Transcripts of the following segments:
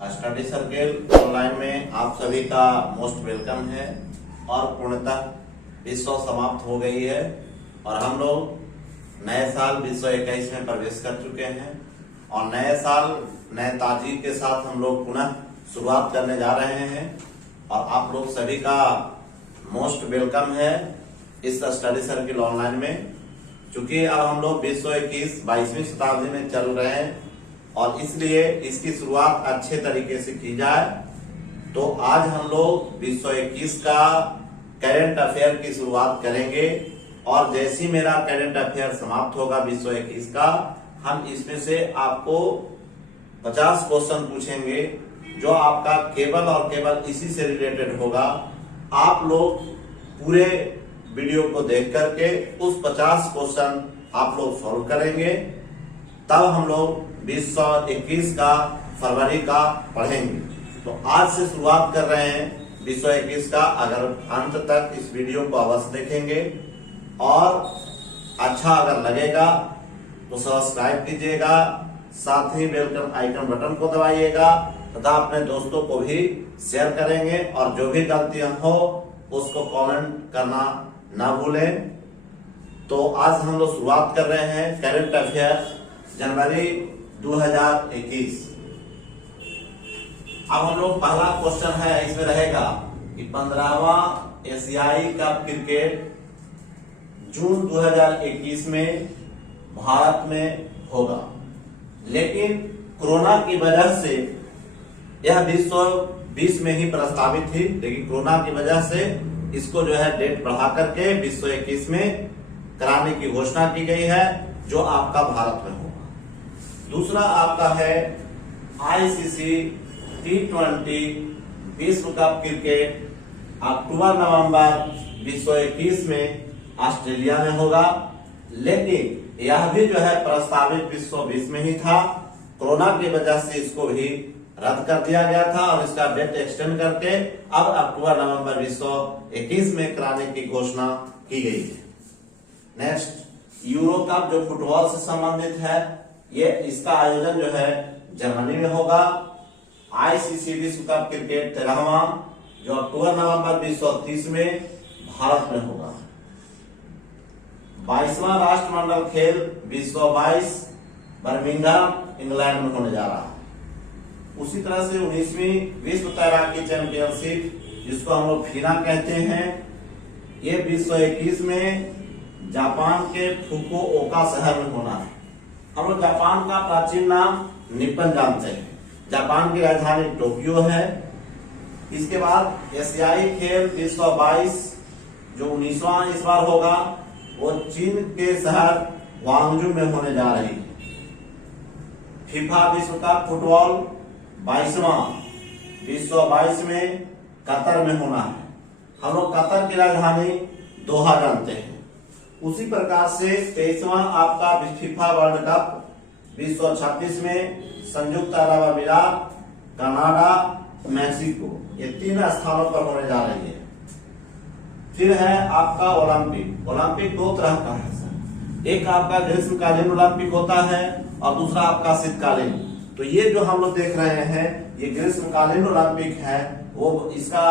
Study circle online में आप सभी का मोस्ट वेलकम है। और पूर्णतः विश्व समाप्त हो गई है और हम लोग नए साल 2021 में प्रवेश कर चुके हैं और नए साल नए ताजी के साथ हम लोग पुनः शुरुआत करने जा रहे हैं और आप लोग सभी का मोस्ट वेलकम है इस स्टडी सर्किल ऑनलाइन में। चूंकि अब हम लोग 2021 22वीं शताब्दी में चल रहे हैं और इसलिए इसकी शुरुआत अच्छे तरीके से की जाए, तो आज हम लोग 2021 का करंट अफेयर की शुरुआत करेंगे और जैसे ही मेरा करंट अफेयर समाप्त होगा 2021 का, हम इसमें से आपको 50 क्वेश्चन पूछेंगे जो आपका केवल और केवल इसी से रिलेटेड होगा। आप लोग पूरे वीडियो को देख करके उस 50 क्वेश्चन आप लोग सॉल्व करेंगे, तब हम लोग 2021 का फरवरी का पढ़ेंगे। तो आज से शुरुआत कर रहे हैं 2021 का। अगर अंत तक इस वीडियो को अवश्य देखेंगे और अच्छा अगर लगेगा तो सब्सक्राइब कीजिएगा, साथ ही बेल आइकन बटन को दबाइएगा तथा अपने दोस्तों को भी शेयर करेंगे और जो भी गलतियां हो उसको कमेंट करना ना भूलें। तो आज हम लोग शुरुआत कर रहे हैं करंट अफेयर जनवरी 2021। अब हम लोग पहला क्वेश्चन है, इसमें रहेगा कि 15वां एशियाई कप क्रिकेट जून 2021 में भारत में होगा, लेकिन कोरोना की वजह से यह 2020 में ही प्रस्तावित थी, लेकिन कोरोना की वजह से इसको जो है डेट बढ़ा करके 2021 में कराने की घोषणा की गई है, जो आपका भारत में होगा। दूसरा आपका है आईसीसी T20 विश्व कप क्रिकेट अक्टूबर नवंबर 2021 में ऑस्ट्रेलिया में होगा, लेकिन यह भी जो है प्रस्तावित 2020 में ही था। कोरोना की वजह से इसको भी रद्द कर दिया गया था और इसका डेट एक्सटेंड करके अब अक्टूबर नवंबर 2021 में कराने की घोषणा की गई है। नेक्स्ट, यूरो कप जो फुटबॉल से संबंधित है, ये इसका आयोजन जो है जर्मनी में होगा। आईसीसी विश्व कप क्रिकेट 13वां जो अक्टूबर नवंबर 2030 में भारत में होगा। 22वां राष्ट्रमंडल खेल 2022 बर्मिंघम इंग्लैंड में होने जा रहा है। उसी तरह से 19वीं विश्व तैराकी चैंपियनशिप, जिसको हम लोग फीना कहते हैं, ये 2021 में जापान के फुकुओका शहर में होना है। हम लोग जापान का प्राचीन नाम निप्पन जानते हैं। जापान की राजधानी टोक्यो है। इसके बाद एशियाई खेल 2022 जो 19वां इस बार होगा, वो चीन के शहर ग्वांगजू में होने जा रही है। फीफा विश्व कप फुटबॉल 22वां 2022 में कतर में होना है। हम लोग कतर की राजधानी दोहा जानते हैं। उसी प्रकार से 23वां आपका फीफा वर्ल्ड कप 2026 में संयुक्त अरब अमीरात, कनाडा, मैक्सिको, ये 3 स्थानों पर होने जा रही है। फिर है आपका ओलंपिक। ओलंपिक 2 तरह का है सर, एक आपका ग्रीष्मकालीन ओलंपिक होता है और दूसरा आपका शीतकालीन। तो ये जो हम लोग देख रहे हैं, ये ग्रीष्मकालीन ओलंपिक है। वो इसका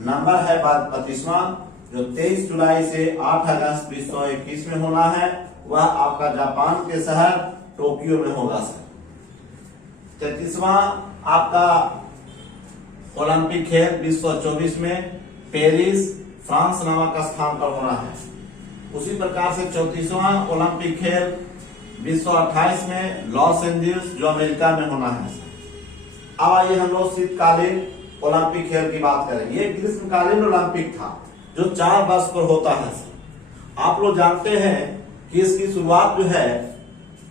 नंबर है 32वां, जो 23 जुलाई से 8 अगस्त 2021 में होना है। वह आपका जापान के शहर टोक्यो में होगा सर। 33वां आपका ओलंपिक खेल 2024 में पेरिस फ्रांस नामक स्थान पर होना है। उसी प्रकार से 34वां ओलंपिक खेल 2028 में लॉस एंजल्स जो अमेरिका में होना है। अब आइए हम लोग शीतकालीन ओलंपिक खेल की बात करें। ये ग्रीष्मकालीन ओलंपिक था जो 4 वर्ष पर होता है। आप लोग जानते हैं कि इसकी शुरुआत जो है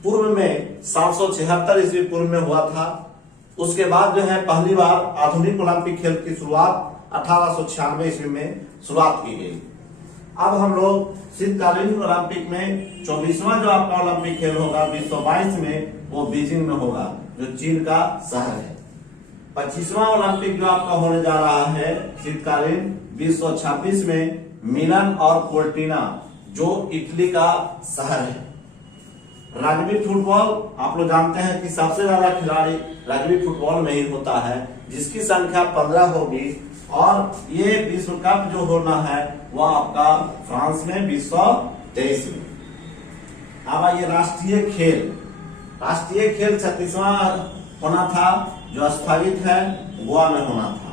पूर्व में 776 ईस्वी पूर्व में हुआ था। उसके बाद जो है पहली बार आधुनिक ओलंपिक खेल की शुरुआत 1896 ईस्वी में शुरुआत की गई। अब हम लोग शीतकालीन ओलंपिक में 24वां जो आपका ओलंपिक खेल होगा 2022 में, वो बीजिंग में होगा जो चीन का शहर है। 25वां ओलंपिक जो आपका होने जा रहा है शीतकालीन 2026 में मिलान और कोर्टिना जो इटली का शहर है। रग्बी फुटबॉल आप लोग जानते हैं कि सबसे ज्यादा खिलाड़ी रग्बी फुटबॉल में ही होता है, जिसकी संख्या 15 होगी। और ये विश्व कप जो होना है वह आपका फ्रांस में 2023 में। अब आइए राष्ट्रीय खेल 36वां होना था, जो स्थगित है, गोवा में होना था।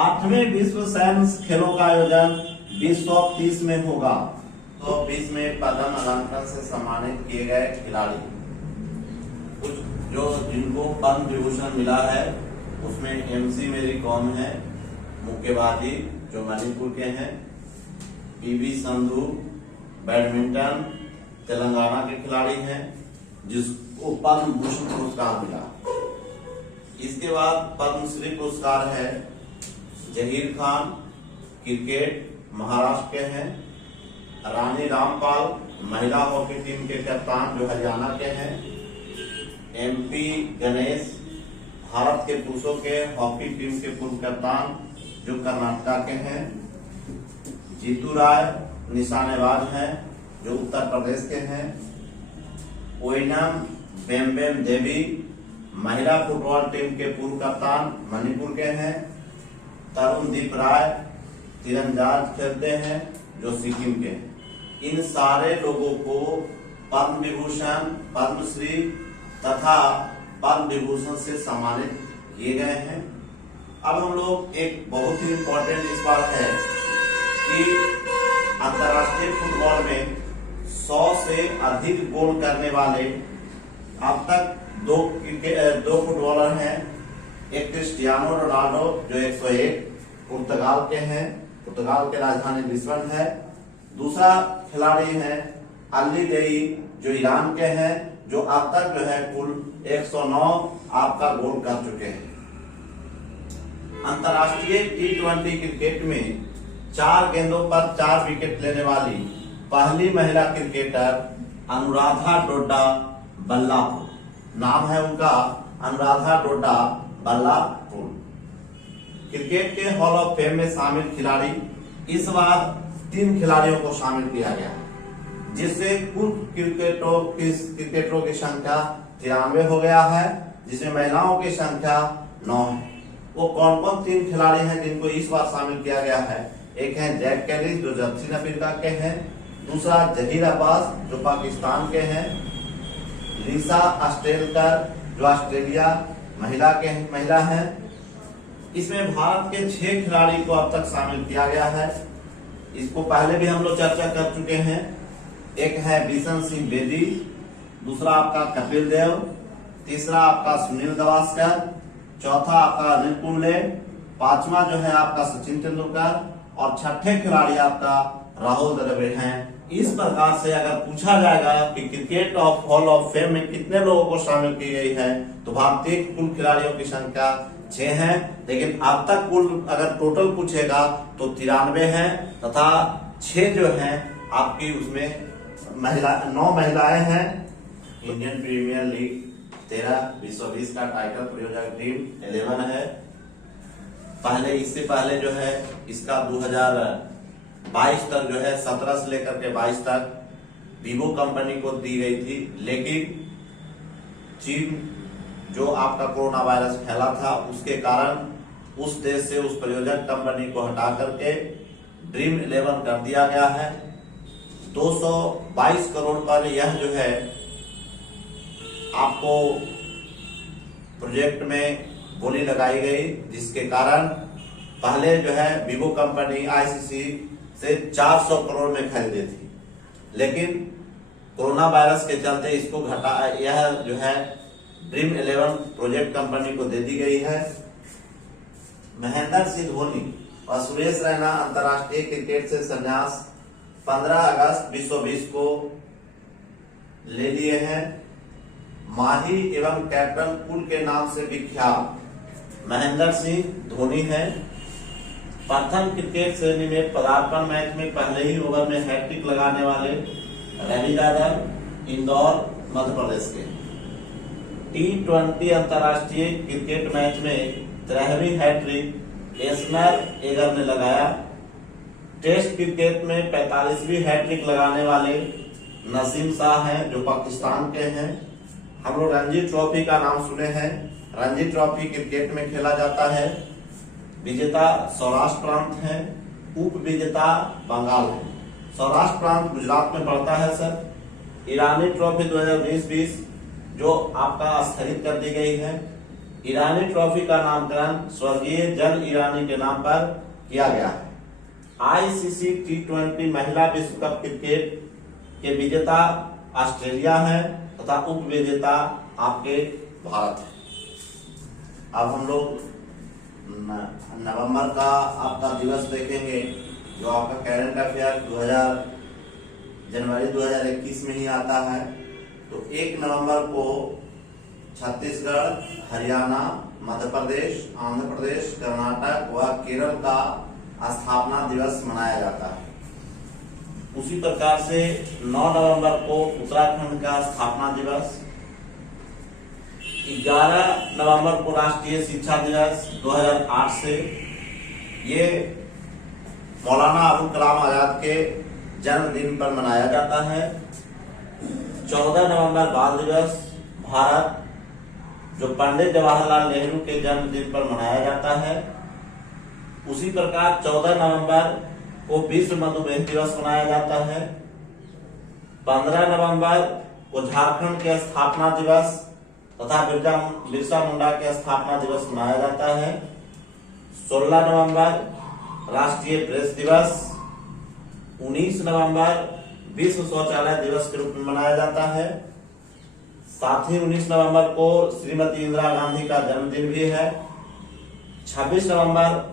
8वें विश्व सैन्य खेलों का आयोजन 2030 में होगा। तो 20 में पद्म अलंकरण से सम्मानित किए गए खिलाड़ी, कुछ जो जिनको पद्म विभूषण मिला है उसमें MC मेरी कॉम है, मुक्केबाजी जो मणिपुर के हैं, PV संधू बैडमिंटन तेलंगाना के खिलाड़ी हैं जिसको पद्म भूषण पुरस्कार मिला। इसके बाद पद्मश्री पुरस्कार है जहीर खान, क्रिकेट महाराष्ट्र के हैं, रानी रामपाल महिला हॉकी टीम के कप्तान जो हरियाणा के हैं, MP गणेश भारत के पुरुषों के हॉकी टीम के पूर्व कप्तान जो कर्नाटक के हैं, जीतू राय निशानेबाज हैं जो उत्तर प्रदेश के हैं, ओइनम बेम्बेम देवी महिला फुटबॉल टीम के पूर्व कप्तान मणिपुर के हैं, तरुणदीप राय तीरंदाज खेलते हैं जो सिक्किम के हैं। इन सारे लोगों को पद्म विभूषण, पद्मश्री तथा पद्म विभूषण से सम्मानित किए गए हैं। अब हम लोग एक बहुत ही इम्पोर्टेंट इस बात है कि अंतर्राष्ट्रीय फुटबॉल में 100 से अधिक गोल करने वाले अब तक दो फुटबॉलर हैं। एक क्रिस्टियानो रोनाल्डो जो 101 पुर्तगाल के हैं, पुर्तगाल के राजधानी लिस्बन है। दूसरा खिलाड़ी है अली देई जो ईरान के हैं, जो अब तक जो है कुल 109 आपका गोल कर चुके हैं। अंतर्राष्ट्रीय T20 क्रिकेट में 4 गेंदों पर 4 विकेट लेने वाली पहली महिला क्रिकेटर अनुराधा डोडा बल्लापुर, नाम है उनका अनुराधा डोडा बल्लापुर। क्रिकेट के हॉल ऑफ फेम में शामिल खिलाड़ी इस बार 3 खिलाड़ियों को शामिल किया गया, जिससे कुल क्रिकेटरों की संख्या 93 हो गया है, जिसमें महिलाओं की संख्या 9 है। वो कौन कौन 3 खिलाड़ी हैं जिनको इस बार शामिल किया गया है? एक है जैक कैलिस जो दक्षिण अफ्रीका के हैं, दूसरा जहीर अब्बास जो पाकिस्तान के हैं, लिसा अस्टेलकर जो ऑस्ट्रेलिया महिला है। इसमें भारत के 6 खिलाड़ी को अब तक शामिल किया गया है। इसको पहले भी हम लोग चर्चा कर चुके हैं। एक है बिशन सिंह बेदी, दूसरा आपका कपिल देव, तीसरा आपका सुनील गावस्कर, चौथा आपका अनिल कुंबले, 5वां जो है आपका सचिन तेंदुलकर और 6ठे खिलाड़ी आपका राहुल द्रविड़ हैं। इस प्रकार से अगर पूछा जाएगा कि cricket of hall of fame में कितने लोगों को शामिल की गई है, तो भारतीय कुल खिलाड़ियों की संख्या 6 है, लेकिन अब तक कुल अगर टोटल पूछेगा तो 93 है तथा 6 जो हैं आपकी उसमें 9 महिलाएं हैं। इंडियन प्रीमियर लीग 13-20 का टाइटल प्रायोजक टीम 11 है। इससे पहले जो है इसका 2022 तक जो है 17 से लेकर के 22 तक वीवो कंपनी को दी गई थी, लेकिन चीन जो आपका कोरोना वायरस फैला था उसके कारण उस देश से उस प्रायोजक कंपनी को हटा करके ड्रीम 11 कर दिया गया है। 222 करोड़ पर यह जो है आपको प्रोजेक्ट में बोली लगाई गई, जिसके कारण पहले जो है वीवो कंपनी ICC से 400 करोड़ में खरीदी थी, लेकिन कोरोना वायरस के चलते इसको घटा, यह जो है ड्रीम 11 प्रोजेक्ट कंपनी को दे दी गई है। महेंद्र सिंह धोनी और सुरेश रैना अंतर्राष्ट्रीय क्रिकेट से संन्यास 15 अगस्त 2020 को ले लिए हैं। माही एवं कैप्टन कुल के नाम से विख्यात महेंद्र सिंह धोनी है। प्रथम क्रिकेट श्रेणी में पदार्पण मैच में पहले ही ओवर में हैट्रिक लगाने वाले रवि यादव इंदौर मध्य प्रदेश के। T20 अंतर्राष्ट्रीय क्रिकेट मैच में 13वीं हैट्रिक एस्मर एगर ने लगाया। टेस्ट क्रिकेट में 45वीं हैट्रिक लगाने वाले नसीम शाह हैं जो पाकिस्तान के हैं। हम लोग रणजी ट्रॉफी का नाम सुने हैं। रणजी ट्रॉफी क्रिकेट में खेला जाता है। विजेता सौराष्ट्र प्रांत है, उप विजेता बंगाल है। सौराष्ट्र प्रांत गुजरात में पड़ता है सर। ईरानी ट्रॉफी 2019-20 जो आपका स्थगित कर दी गई है। ईरानी ट्रॉफी का नामकरण स्वर्गीय जल ईरानी के नाम पर किया गया है। आईसीसी T20 महिला विश्व कप क्रिकेट के विजेता ऑस्ट्रेलिया है तथा उप विजेता आपके भारत है। अब हम लोग नवंबर का आपका दिवस देखेंगे जो आपका करंट अफेयर जनवरी 2021 में ही आता है। तो 1 नवंबर को छत्तीसगढ़, हरियाणा, मध्य प्रदेश, आंध्र प्रदेश, कर्नाटक व केरल का स्थापना दिवस मनाया जाता है। उसी प्रकार से 9 नवंबर को उत्तराखंड का स्थापना दिवस, 11 नवंबर को राष्ट्रीय शिक्षा दिवस 2008 से ये मौलाना अबुल कलाम आजाद के जन्मदिन पर मनाया जाता है। 14 नवंबर बाल दिवस भारत जो पंडित जवाहरलाल नेहरू के जन्मदिन पर मनाया जाता है। उसी प्रकार 14 नवंबर को विश्व मधुमेह दिवस मनाया जाता है। 15 नवंबर को झारखंड के स्थापना दिवस तथा बिरसा मुंडा के स्थापना दिवस मनाया जाता है। 16 नवंबर राष्ट्रीय प्रेस दिवस। 19 नवंबर विश्व शौचालय दिवस के रूप में मनाया जाता है। साथ ही 19 नवंबर को श्रीमती इंदिरा गांधी का जन्मदिन भी है। 26 नवंबर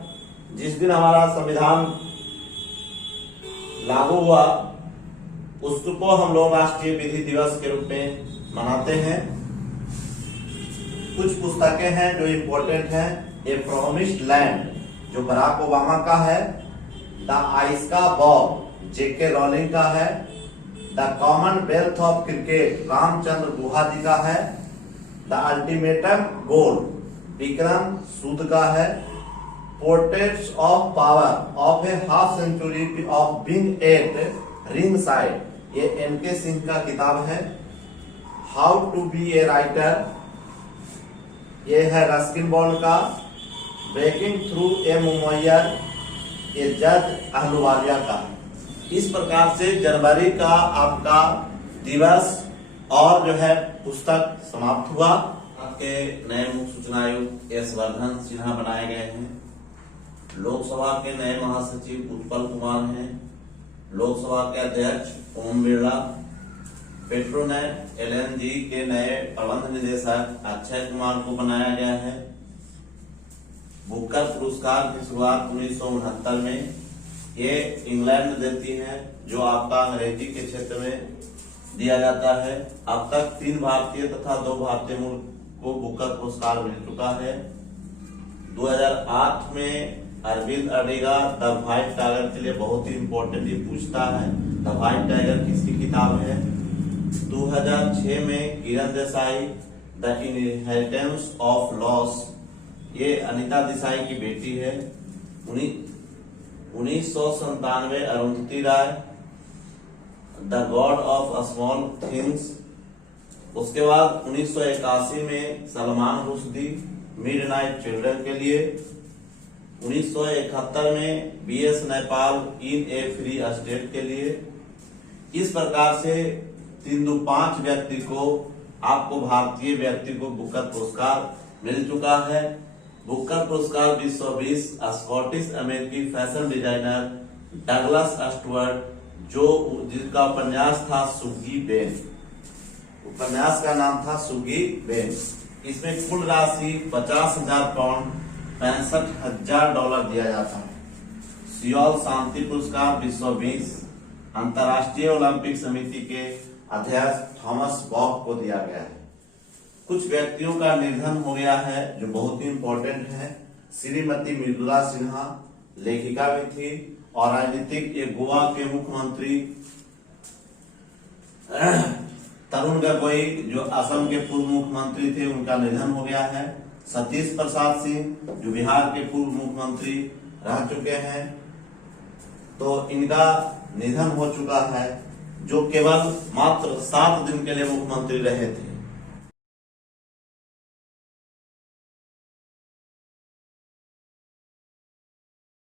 जिस दिन हमारा संविधान लागू हुआ उसको हम लोग राष्ट्रीय विधि दिवस के रूप में मनाते हैं। कुछ पुस्तकें हैं जो इम्पोर्टेंट हैं। ए प्रॉमिस्ड लैंड जो बराक ओबामा का है। द आइस्का बॉब जेके रॉलिंग का है। The Commonwealth of cricket Ramachandra Guha ji का है। The ultimatum goal Vikram Sood का है। Portraits of power of a half century of being at ringside ये एनके सिंह का किताब है। How to be a writer ये है रस्किन बॉन्ड का। ब्रेकिंग थ्रू ए मुमय्यर ये जज अहलुवालिया का। इस प्रकार से जनवरी का आपका दिवस और जो है पुस्तक समाप्त हुआ। आपके नए मुख्य सूचना आयुक्त एस वर्धन सिन्हा बनाए गए हैं। लोकसभा के नए महासचिव उत्पल कुमार हैं। लोकसभा के अध्यक्ष ओम बिरला। पेट्रोनेट LNG के नए प्रबंध निदेशक अक्षय कुमार को बनाया गया है। बुकर पुरस्कार की शुरुआत 1969 में ये इंग्लैंड देती है जो आपका अंग्रेजी के क्षेत्र में दिया जाता है। अब तक 3 भारतीय तथा 2 भारतीय मूल को बुकर पुरस्कार मिल चुका है। 2008 में Arvind Adiga the White Tiger के लिए बहुत ही इंपॉर्टेंट ये पूछता है द व्हाइट टाइगर किसकी किताब है। 2006 में Kiran Desai the inheritance of loss ये अनीता देसाई की बेटी है। 1997 Arundhati Roy the god of small things. उसके बाद 1981 में सलमान रुश्दी मिडनाइट चिल्ड्रन के लिए। 1971 में BS नेपाल इन ए फ्री स्टेट के लिए। इस प्रकार से 325 व्यक्ति को आपको भारतीय व्यक्ति को बुकर पुरस्कार मिल चुका है। बुकर पुरस्कार 2020 स्कॉटिश अमेरिकी फैशन डिजाइनर डगलस स्टुअर्ट जो जिसका उपन्यास था सुगी बेन। उपन्यास का नाम था सुगी बेन। इसमें कुल राशि 50,000 पाउंड $65,000 दिया जाता है। सियोल शांति पुरस्कार 2020 अंतर्राष्ट्रीय ओलंपिक समिति के अध्यक्ष थॉमस बॉक को दिया गया है। कुछ व्यक्तियों का निधन हो गया है जो बहुत ही इंपॉर्टेंट है। श्रीमती मृदुला सिन्हा लेखिका भी थी और राजनीतिक एक गोवा के मुख्यमंत्री तरुण गोगोई जो असम के पूर्व मुख्यमंत्री थे उनका निधन हो गया है। सतीश प्रसाद सिंह जो बिहार के पूर्व मुख्यमंत्री रह चुके हैं तो इनका निधन हो चुका है। जो केवल मात्र 7 दिन के लिए मुख्यमंत्री रहे थे।